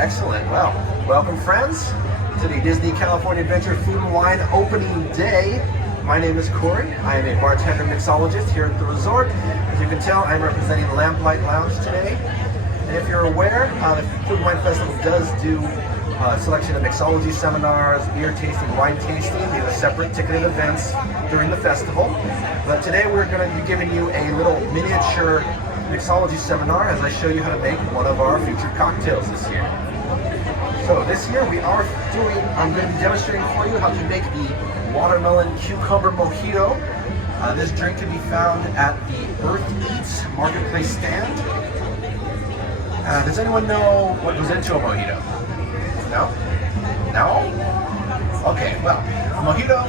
Excellent. Well, welcome friends to the Disney California Adventure Food and Wine opening day. My name is Corey. I am a bartender mixologist here at the resort. As you can tell, I'm representing the Lamplight Lounge today. And if you're aware, the Food and Wine Festival does do a selection of mixology seminars, beer tasting, wine tasting. These are separate ticketed events during the festival. But today we're going to be giving you a little miniature mixology seminar as I show you how to make one of our featured cocktails this year. So this year I'm going to be demonstrating for you how to make the watermelon cucumber mojito. This drink can be found at the Earth Eats Marketplace stand. Does anyone know what goes into a mojito? No? No? Okay, well, mojito,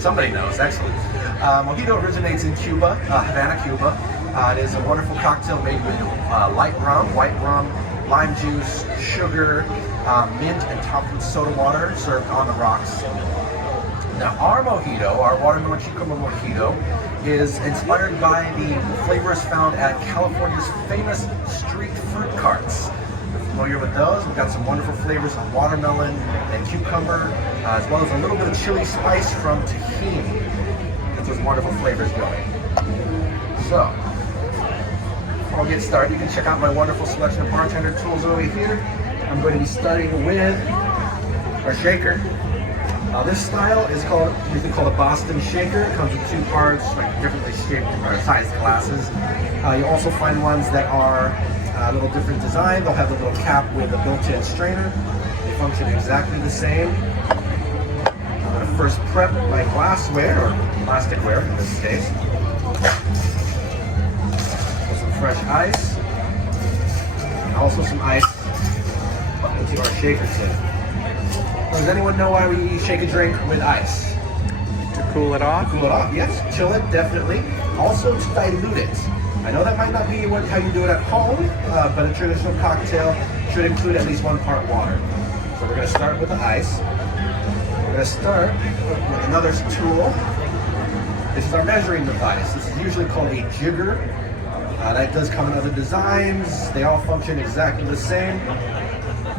somebody knows, excellent. Mojito originates in Cuba, Havana, Cuba. It is a wonderful cocktail made with light rum, white rum, lime juice, sugar, mint, and topped with soda water served on the rocks. Now our mojito, our watermelon cucumber mojito, is inspired by the flavors found at California's famous street fruit carts. If you're familiar with those, we've got some wonderful flavors of watermelon and cucumber, as well as a little bit of chili spice from tahini. Get those wonderful flavors going. So, before we get started, you can check out my wonderful selection of bartender tools over here. I'm going to be starting with our shaker. This style is usually called a Boston shaker. It comes in two parts, like differently shaped or sized glasses. You also find ones that are a little different design. They'll have the little cap with a built-in strainer. They function exactly the same. I'm going to first prep my glassware, or plasticware in this case. Fresh ice, and also some ice into our shaker tin. Does anyone know why we shake a drink with ice? To cool it off? To cool it off, yes. Chill it, definitely. Also to dilute it. I know that might not be how you do it at home, but a traditional cocktail should include at least 1 part water. So we're going to start with the ice. We're going to start with another tool. This is our measuring device. This is usually called a jigger. That does come in other designs. They all function exactly the same.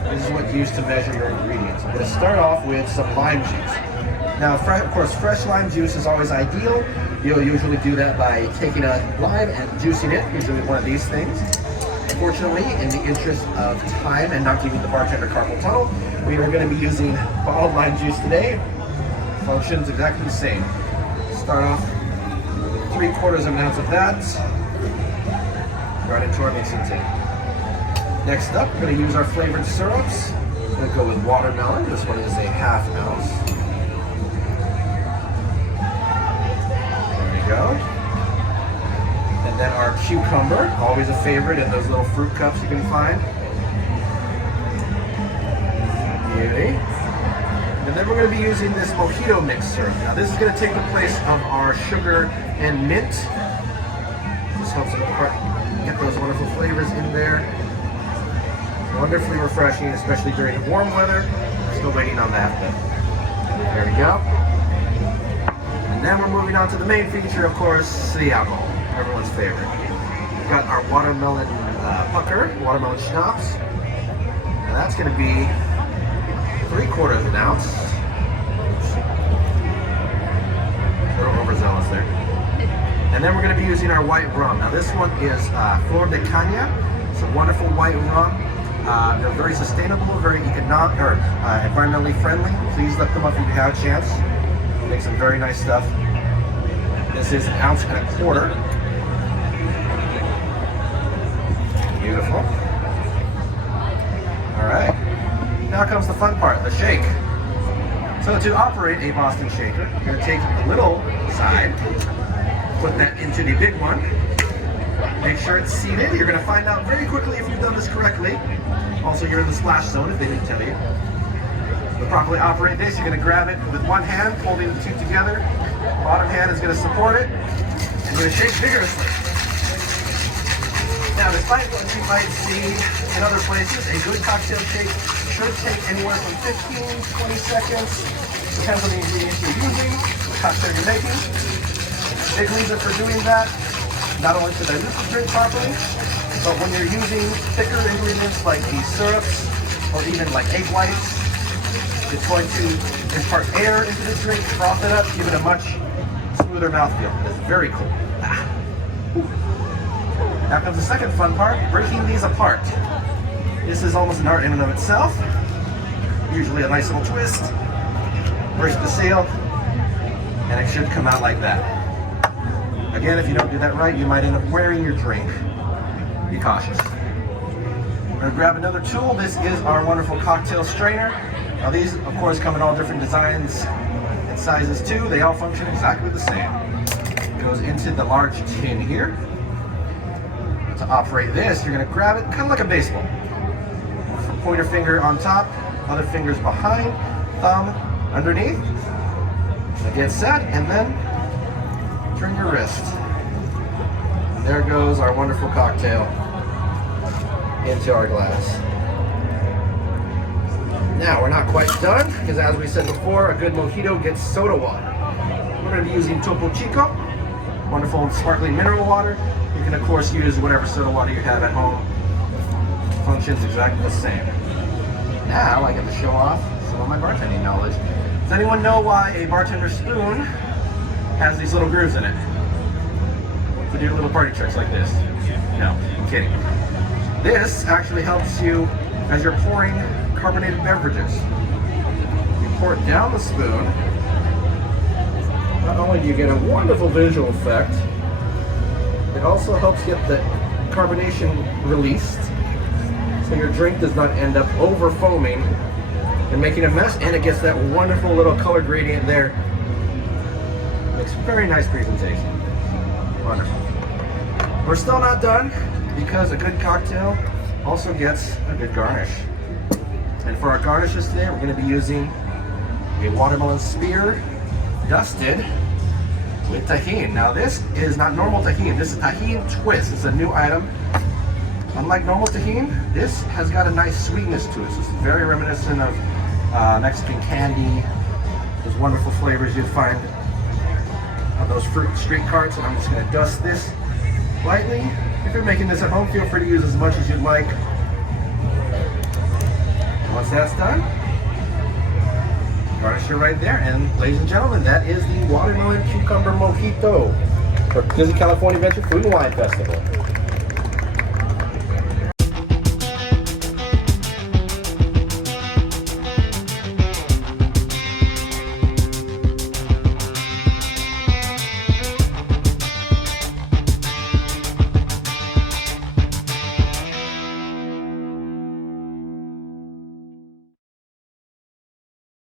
This is what you use to measure your ingredients. I'm going to start off with some lime juice. Now, of course, fresh lime juice is always ideal. You'll usually do that by taking a lime and juicing it, usually one of these things. Unfortunately, in the interest of time and not giving the bartender carpal tunnel, we are going to be using bottled lime juice today. Functions exactly the same. Start off with 3/4 of an ounce of that. Right into our mixing tin. Next up, we're going to use our flavored syrups. We're going to go with watermelon. This one is a 1/2 ounce. There we go. And then our cucumber, always a favorite in those little fruit cups you can find. Beauty. And then we're going to be using this mojito mix syrup. Now this is going to take the place of our sugar and mint. This helps get those wonderful flavors in there. Wonderfully refreshing, especially during the warm weather. Still waiting on that, but there we go. And then we're moving on to the main feature, of course, the alcohol. Everyone's favorite. We've got our watermelon pucker, watermelon schnapps. And that's going to be 3/4 of an ounce. A little overzealous there. And then we're going to be using our white rum. Now this one is Flor de Caña. It's a wonderful white rum. They're very sustainable, very environmentally friendly. Please look them up if you have a chance. Make some very nice stuff. This is 1.25 ounces. Beautiful. All right. Now comes the fun part, the shake. So to operate a Boston shaker, you're going to take the little side, put that into the big one. Make sure it's seated. You're going to find out very quickly if you've done this correctly. Also, you're in the splash zone if they didn't tell you. To properly operate this, you're going to grab it with one hand, holding the two together. Bottom hand is going to support it. And you're going to shake vigorously. Now, despite what you might see in other places, a good cocktail shake should take anywhere from 15 to 20 seconds. Depends on the ingredients you're using, the cocktail you're making. Big reason for doing that, not only to dilute the drink properly, But when you're using thicker ingredients like the syrups or even like egg whites, it's going to impart air into the drink, froth it up, give it a much smoother mouthfeel. It's very cool. Now comes the second fun part, breaking these apart. This is almost an art in and of itself. Usually a nice little twist. Break the seal, and it should come out like that. Again, if you don't do that right, you might end up wearing your drink. Be cautious. We're gonna grab another tool. This is our wonderful cocktail strainer. Now these, of course, come in all different designs and sizes too. They all function exactly the same. It goes into the large tin here. To operate this, you're gonna grab it kind of like a baseball. Pointer finger on top, other fingers behind, thumb underneath. Get set, and then turn your wrist. And there goes our wonderful cocktail into our glass. Now, we're not quite done, because as we said before, a good mojito gets soda water. We're going to be using Topo Chico, wonderful sparkling mineral water. You can, of course, use whatever soda water you have at home. Functions exactly the same. Now, I get to show off some of my bartending knowledge. Does anyone know why a bartender spoon has these little grooves in it? To do little party tricks like this? No, I'm kidding. This actually helps you as you're pouring carbonated beverages. You pour it down the spoon. Not only do you get a wonderful visual effect, it also helps get the carbonation released, so your drink does not end up over foaming and making a mess, and it gets that wonderful little color gradient there. Makes a very nice presentation. Wonderful. We're still not done, because a good cocktail also gets a good garnish. And for our garnishes today, we're going to be using a watermelon spear dusted with tahini. Now this is not normal tahini, this is tahini twist. It's a new item. Unlike normal tahini, this has got a nice sweetness to it. So it's very reminiscent of Mexican candy, those wonderful flavors you'd find on those fruit street carts. And I'm just going to dust this lightly. If you're making this at home, feel free to use as much as you'd like. And once that's done, garnish it right there. And ladies and gentlemen, that is the Watermelon Cucumber Mojito for Disney California Adventure Food and Wine Festival.